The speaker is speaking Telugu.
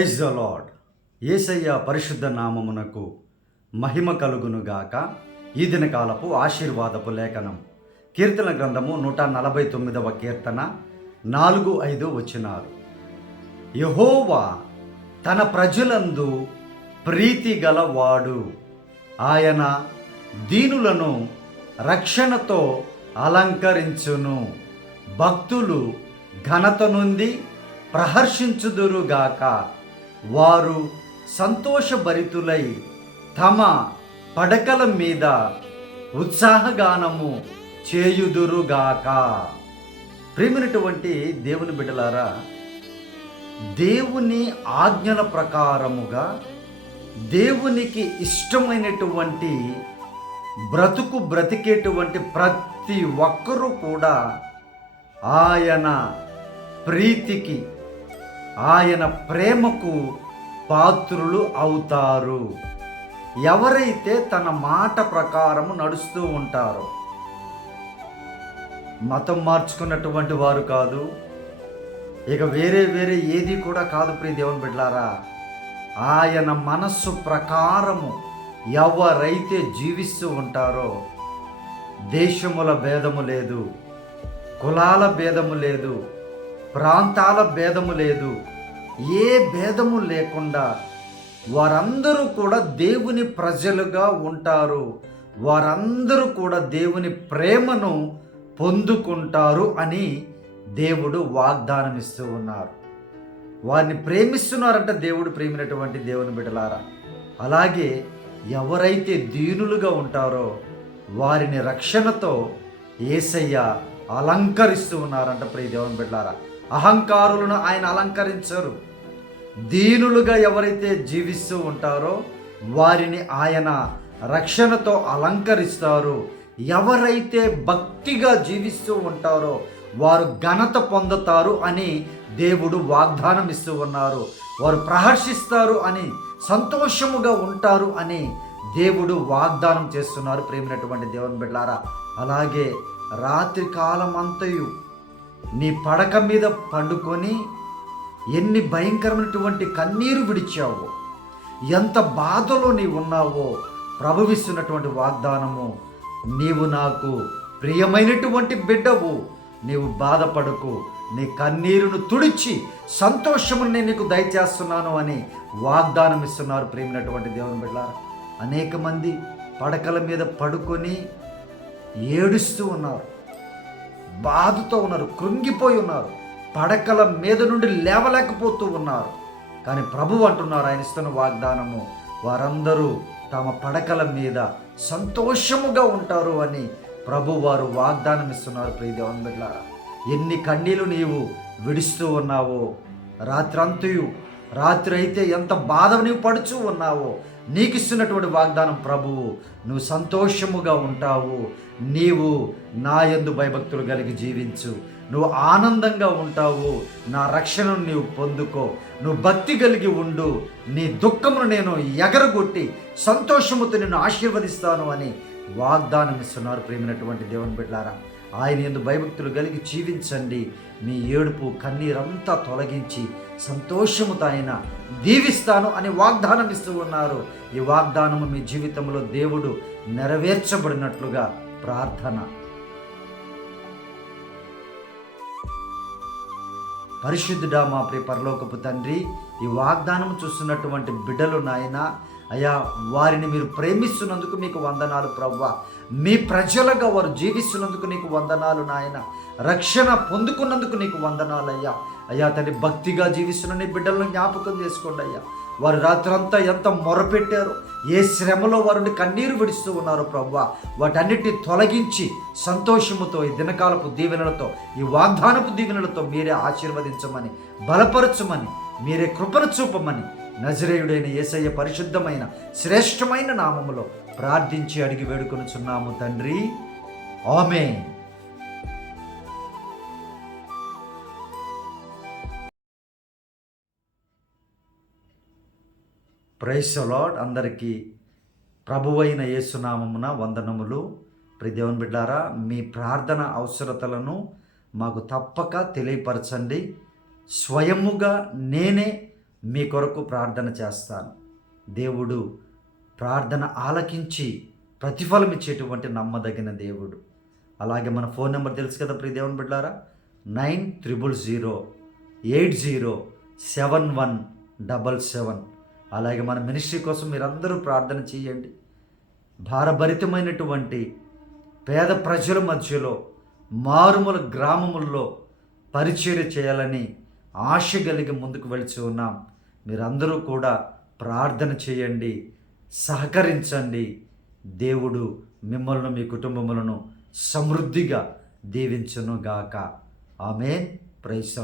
ప్రైజ్ ద లాడ్ ఏసయ్య పరిశుద్ధ నామమునకు మహిమ కలుగునుగాక. ఈ దినకాలపు ఆశీర్వాదపు లేఖనం. కీర్తన గ్రంథము నూట నలభై తొమ్మిదవ కీర్తన నాలుగు ఐదు వచ్చినారు. యహోవా తన ప్రజలందు ప్రీతి గలవాడు. ఆయన దీనులను రక్షణతో అలంకరించును. భక్తులు ఘనత నుండి ప్రహర్షించుదురుగాక. వారు సంతోషభరితులై తమ పడకల మీద ఉత్సాహగానము చేయుదురుగాక. ప్రేమినటువంటి దేవుని బిడ్డలారా దేవుని ఆజ్ఞల ప్రకారముగా దేవునికి ఇష్టమైనటువంటి బ్రతుకు బ్రతికేటువంటి ప్రతి ఒక్కరూ కూడా ఆయన ప్రీతికి ఆయన ప్రేమకు పాత్రులు అవుతారు. ఎవరైతే తన మాట ప్రకారము నడుస్తూ ఉంటారో మతం మార్చుకున్నటువంటి వారు కాదు. ఇక వేరే వేరే ఏది కూడా కాదు ప్రియ దేవుని బిడ్డారా ఆయన మనస్సు ప్రకారము ఎవరైతే జీవిస్తూ ఉంటారో దేశముల భేదము లేదు కులాల భేదము లేదు ప్రాంతాల భేదము లేదు. ఏ భేదము లేకుండా వారందరూ కూడా దేవుని ప్రజలుగా ఉంటారు. వారందరూ కూడా దేవుని ప్రేమను పొందుకుంటారు అని దేవుడు వాగ్దానం ఇస్తూ ఉన్నారు. వారిని ప్రేమిస్తున్నారంట దేవుడు ప్రేమినటువంటి దేవుని బిడలారా అలాగే ఎవరైతే దీనులుగా ఉంటారో వారిని రక్షణతో ఏసయ్య అలంకరిస్తూ ఉన్నారంట ప్రియ దేవుని బిడ్డారా అహంకారులను ఆయన అలంకరించరు. దీనులుగా ఎవరైతే జీవిస్తూ ఉంటారో వారిని ఆయన రక్షణతో అలంకరిస్తారు. ఎవరైతే భక్తిగా జీవిస్తూ ఉంటారో వారు ఘనత పొందుతారు అని దేవుడు వాగ్దానం ఇస్తూ ఉన్నారు. వారు ప్రహర్షిస్తారు అని సంతోషముగా ఉంటారు అని దేవుడు వాగ్దానం చేస్తున్నారు ప్రేమినటువంటి దేవుని బిడ్డారా అలాగే రాత్రి కాలమంతయు నీ పడక మీద పండుకొని ఎన్ని భయంకరమైనటువంటి కన్నీరు విడిచావో ఎంత బాధలో నీవు ఉన్నావో ప్రభువిస్తున్నటువంటి వాగ్దానము నీవు నాకు ప్రియమైనటువంటి బిడ్డవు. నీవు బాధపడకు నీ కన్నీరును తుడిచి సంతోషమును నేను నీకు దయచేస్తున్నాను అని వాగ్దానం ఇస్తున్నారు ప్రేమినటువంటి దేవుని బిడ్డ అనేక మంది పడకల మీద పడుకొని ఏడుస్తూ ఉన్నారు. బాధతో ఉన్నారు కృంగిపోయి ఉన్నారు పడకల మీద నుండి లేవలేకపోతూ ఉన్నారు. కానీ ప్రభు అంటున్నారు ఆయన ఇస్తున్న వాగ్దానము వారందరూ తమ పడకల మీద సంతోషముగా ఉంటారు అని ప్రభు వారు వాగ్దానం ఇస్తున్నారు. ప్రియదేవన్ ఎన్ని కన్నీలు నీవు విడుస్తూ ఉన్నావో రాత్రంతయు రాత్రి అయితే ఎంత బాధ నీవు పడుచూ ఉన్నావో నీకు ఇస్తున్నటువంటి వాగ్దానం ప్రభువు నువ్వు సంతోషముగా ఉంటావు. నీవు నా యందు భయభక్తులు కలిగి జీవించు. నువ్వు ఆనందంగా ఉంటావు. నా రక్షణను నీవు పొందుకో. నువ్వు భక్తి కలిగి ఉండు. నీ దుఃఖమును నేను ఎగరగొట్టి సంతోషముతో నిన్ను ఆశీర్వదిస్తాను అని వాగ్దానం ఇస్తున్నారు ప్రేమినటువంటి దేవుని బిడ్డారా ఆయన ఎందు భయభక్తులు కలిగి జీవించండి. మీ ఏడుపు కన్నీరంతా తొలగించి సంతోషముతో ఆయన దీవిస్తాను అని వాగ్దానం ఇస్తూ ఉన్నారు. ఈ వాగ్దానము మీ జీవితంలో దేవుడు నెరవేర్చబడినట్లుగా ప్రార్థన. పరిశుద్ధుడా మా ప్రియ పరలోకపు తండ్రి ఈ వాగ్దానం చూస్తున్నటువంటి బిడ్డలు నాయన అయ్యా వారిని మీరు ప్రేమిస్తున్నందుకు మీకు వందనాలు ప్రవ్వ. మీ ప్రజలుగా వారు జీవిస్తున్నందుకు నీకు వందనాలు నాయన. రక్షణ పొందుకున్నందుకు నీకు వందనాలు అయ్యా. అయ్యా తండ్రి భక్తిగా జీవిస్తున్న నీ బిడ్డలను జ్ఞాపకం చేసుకోండి అయ్యా. వారు రాత్రంతా ఎంత మొరపెట్టారో ఏ శ్రమలో వారిని కన్నీరు విడుస్తూ ఉన్నారో ప్రవ్వ. వాటన్నిటిని తొలగించి సంతోషముతో ఈ దినకాలపు దీవెనలతో ఈ వాగ్దానపు దీవెనలతో మీరే ఆశీర్వదించమని బలపరచమని మీరే కృపను చూపమని నజరేయుడైన యేసయ్య పరిశుద్ధమైన శ్రేష్టమైన నామములో ప్రార్థించి అడిగి వేడుకొనుచున్నాము తండ్రి. ఆమె ప్రైస్ లార్డ్. అందరికీ ప్రభువైన యేసునామమున వందనములు. ప్రదేవన్ బిడ్డారా మీ ప్రార్థన అవసరతలను మాకు తప్పక తెలియపరచండి. స్వయముగా నేనే మీ కొరకు ప్రార్థన చేస్తాను. దేవుడు ప్రార్థన ఆలకించి ప్రతిఫలం ఇచ్చేటువంటి నమ్మదగిన దేవుడు. అలాగే మన ఫోన్ నెంబర్ తెలుసు కదా ప్రియ దేవుని బిడ్డారా? Nine triple zero eight zero seven one double seven. అలాగే మన మినిస్ట్రీ కోసం మీరందరూ ప్రార్థన చేయండి. భారభరితమైనటువంటి పేద ప్రజల మధ్యలో మారుమూల గ్రామముల్లో పరిచయం చేయాలని ఆశ కలిగి ముందుకు వెళుచు ఉన్నాం. మీరందరూ కూడా ప్రార్థన చేయండి సహకరించండి. దేవుడు మిమ్మల్ని మీ కుటుంబములను సమృద్ధిగా దీవించును గాక ఆమె ప్రైస్